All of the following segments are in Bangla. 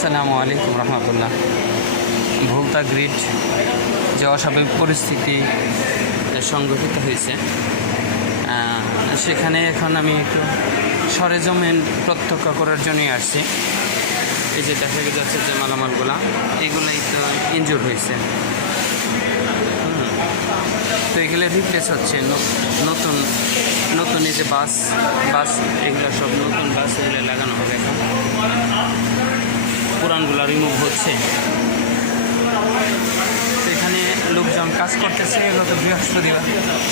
আসসালামু আলাইকুম রহমতুল্লাহ। ভোক্তা গ্রিড যে অস্বাভাবিক পরিস্থিতি সংঘটিত হয়েছে, সেখানে এখন আমি একটু সরেজমিন প্রত্যক্ষ করার জন্যই আসছি। এই যে দেখা যাচ্ছে যে মালামালগুলা এগুলোই তো ইনজুর হয়েছে, তো এগুলো রিপ্লেস হচ্ছে। নতুন নতুন এই যে বাস এগুলো সব নতুন বাস এগুলো লাগানো হবে। এখন পুরানগুলো রিমুভ হচ্ছে। এখানে লোকজন কাজ করতেছে। গত বৃহস্পতিবার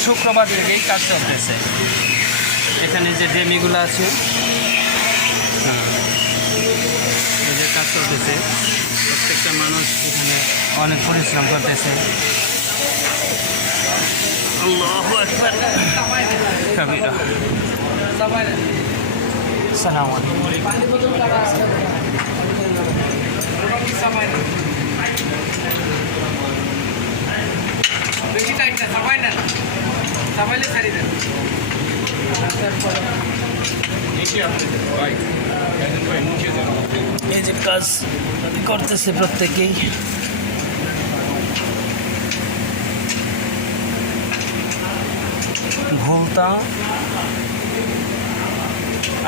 শুক্রবার থেকেই কাজ চলতেছে। এখানে যে ডেমিগুলো আছে, এই যে কাজ চলতেছে, প্রত্যেকটা মানুষ এখানে অনেক পরিশ্রম করতেছে। আল্লাহু আকবার কাবীরা। আসসালামু এই যে কাজ করতেছে প্রত্যেকেই। ভোলতা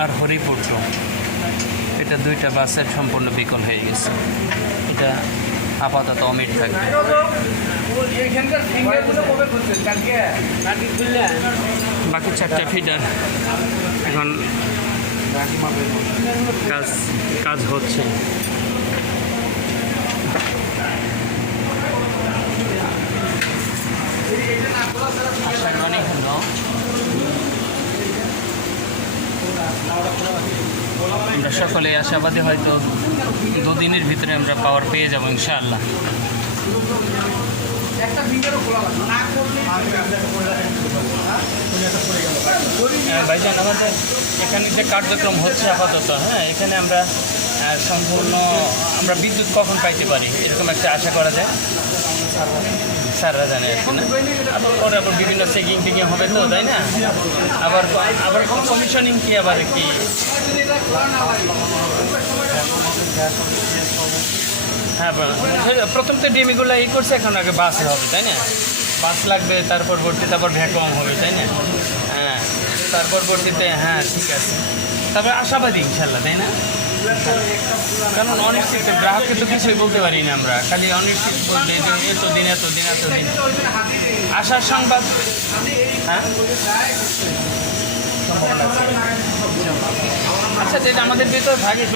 আর হরিপুত্র, এটা দুইটা বাসের সম্পূর্ণ বিকল হয়ে গেছে। এটা আপাতত অমিট থাকবে। বাকি 4টা ফিডার এখন কাজ হচ্ছে। আমরা সকলে আশাবাদী, হয়তো 2 দিনের ভিতরে আমরা পাওয়ার পেয়ে যাবো ইনশাআল্লাহ। ভাইজান, আমাদের এখানে যে কার্যক্রম হচ্ছে আপাতত, এখানে আমরা সম্পূর্ণ বিদ্যুৎ কখন পাইতে পারি এরকম একটা আশা করা যায়। স্যাররা জানে আর কি না। পরে আবার বিভিন্ন চেকিং টেকিং হবে তো, তাই না? আবার কমিশনিং কি আবার কি প্রথম তো ডিমিগুলো করছে, এখন আগে বাস হবে, তাই না? বাস লাগবে, তার পরবর্তীতে আবার ভ্যাকুয়াম হবে, তাই না? তার পরবর্তীতে ঠিক আছে। তারপরে আশাবাদী ইনশাল্লাহ, তাই না? কারণ অনিশ্চিত, গ্রাহককে তো কিছুই বলতে পারি না আমরা, খালি অনিশ্চিত বলতে এতদিন আশার সংবাদ। আচ্ছা, যেটা আমাদের ভিতর ভাগে